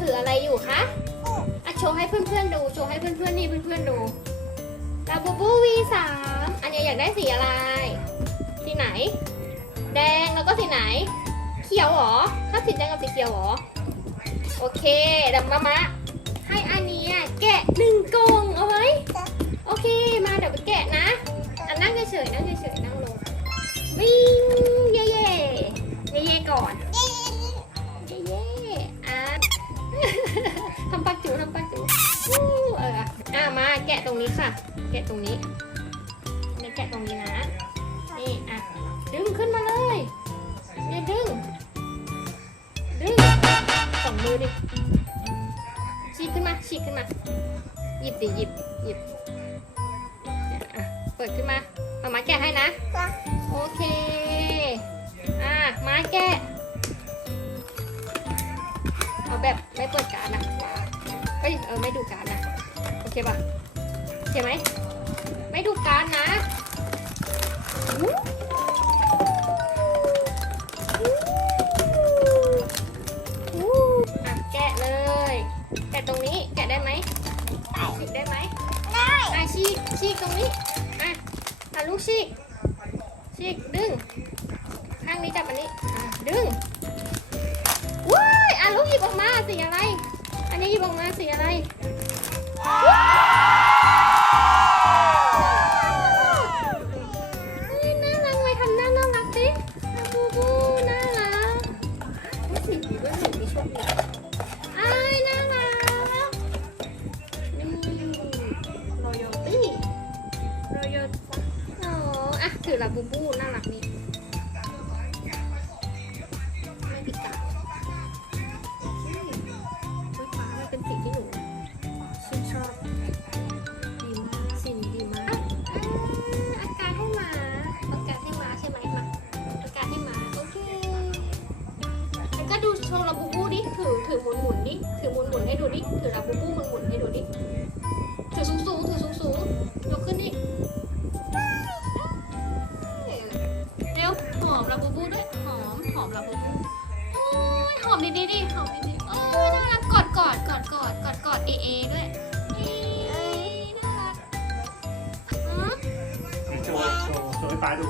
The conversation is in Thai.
ถืออะไรอยู่คะอะโชว์ให้เพื่อนๆดูโชว์ให้เพื่อนๆนี่เพื่อนๆดูลาบูบู V3 อันนี้อยากได้สีอะไร สีไหน แดงแล้วก็สีไหน เขียวเหรอถ้าสีแดงกับสีเขียวเหรอ โอเคดี๋ยวมามะให้อันนี้แกะหนึ่งกล่องเอาไว้ โอเค มาเดี๋ยวไปแกะนะอะนั่งเฉยๆนั่งเฉยๆ มาแกะตรงนี้ค่ะ แกะตรงนี้เนี่ยแกะตรงนี้นะ นี่อะ ดึงขึ้นมาเลยเนี่ยดึง ดึงสองมือดิฉีกขึ้นมาฉีกขึ้นมา หยิบดิหยิบหยิบเนี่ยอะเปิดขึ้นมาเอามาแกะให้นะ โอเค อะม้แกะ เอาแบบไม่เปิดการ์ดนะเฮ้ยเออไม่ดูการ์ดนะ เคป่ะโอเคไหม ไม่ดูการ์ดนะอู้อู้อะแกะเลย แกะตรงนี้ แกะได้ไหมฉีกได้ไหมได้อะฉีกฉีกตรงนี้ อะอะลูกฉีกฉีกดึง ข้างนี้จับอันนี้ อะดึงว้ายอะลูกหยิบออกมาสีอะไร อันนี้หยิบออกมาสีอะไรว้า ด้วยสีนี้โชคดีอ้ายน่ารักนี่ royalty royal อ๋ออะถือละบูบูน่ารักนี่ไม่พิการอืมอุ๊ยฟ้ามันเป็นสีที่หนูชื่นชอบดีมากสีนี้ดีมาก อากาศให้หมา อากาศให้หมาใช่ไหมมาอากาศให้หมา โอเคแล้วก็ดูโชว์ลาบูบูดิ ถือถือหมุนหมุนๆดิถือหมุนหมุนให้ดูดิถือลาบูบูหมุนหมุนให้ดูดิถือสูงสูงถือสูงสูงยกขึ้นดิเร็วหอมลาบูบูด้วยหอมหอมลาบูบูโอ้ยหอมดีดีดิหอมดีดีโอ้ยน่ารักกอดกอดกอดกอดกอดกอดเอเอด้วยเอน่ารักฮะโชว์โชว์โชว์ให้ป้าดู